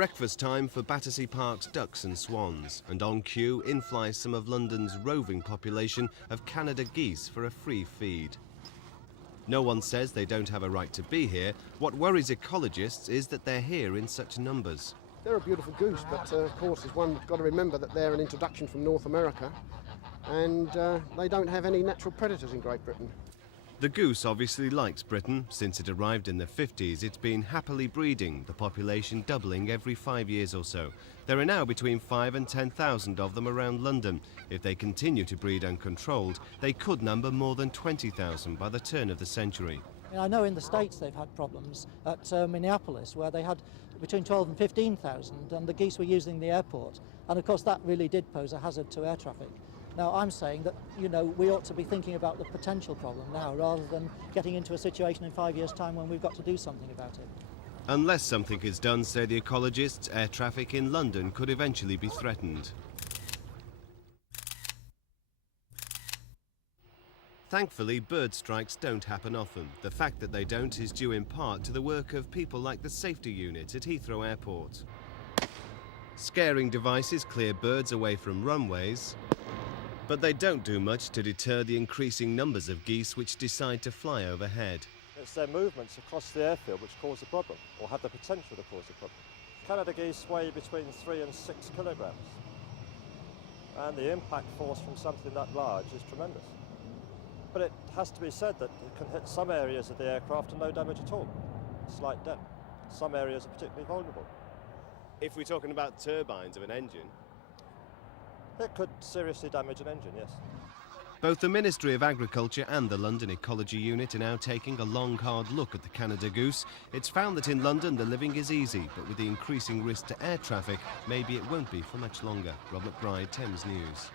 breakfast time for Battersea Park's ducks and swans, and on cue in flies some of London's roving population of Canada geese for a free feed. No one says they don't have a right to be here. What worries ecologists is that they're here in such numbers. They're a beautiful goose, but of course as one got to remember that they're an introduction from North America, and they don't have any natural predators in Great Britain. The goose obviously likes Britain. Since it arrived in the 50s, it's been happily breeding, the population doubling every 5 years or so. There are now between 5,000 and 10,000 of them around London. If they continue to breed uncontrolled, they could number more than 20,000 by the turn of the century. I know in the States they've had problems at Minneapolis, where they had between 12 and 15,000, and the geese were using the airport. And of course that really did pose a hazard to air traffic. Now I'm saying that, we ought to be thinking about the potential problem now rather than getting into a situation in 5 years' time when we've got to do something about it. Unless something is done, say the ecologists, air traffic in London could eventually be threatened. Thankfully, bird strikes don't happen often. The fact that they don't is due in part to the work of people like the safety unit at Heathrow Airport. Scaring devices clear birds away from runways, but they don't do much to deter the increasing numbers of geese which decide to fly overhead. It's their movements across the airfield which cause the problem, or have the potential to cause the problem. Canada geese weigh between 3 and 6 kilograms, and the impact force from something that large is tremendous. But it has to be said that it can hit some areas of the aircraft and no damage at all. Slight dent. Some areas are particularly vulnerable. If we're talking about turbines of an engine, it could seriously damage an engine, yes. Both the Ministry of Agriculture and the London Ecology Unit are now taking a long, hard look at the Canada goose. It's found that in London the living is easy, but with the increasing risk to air traffic, maybe it won't be for much longer. Rob McBride, Thames News.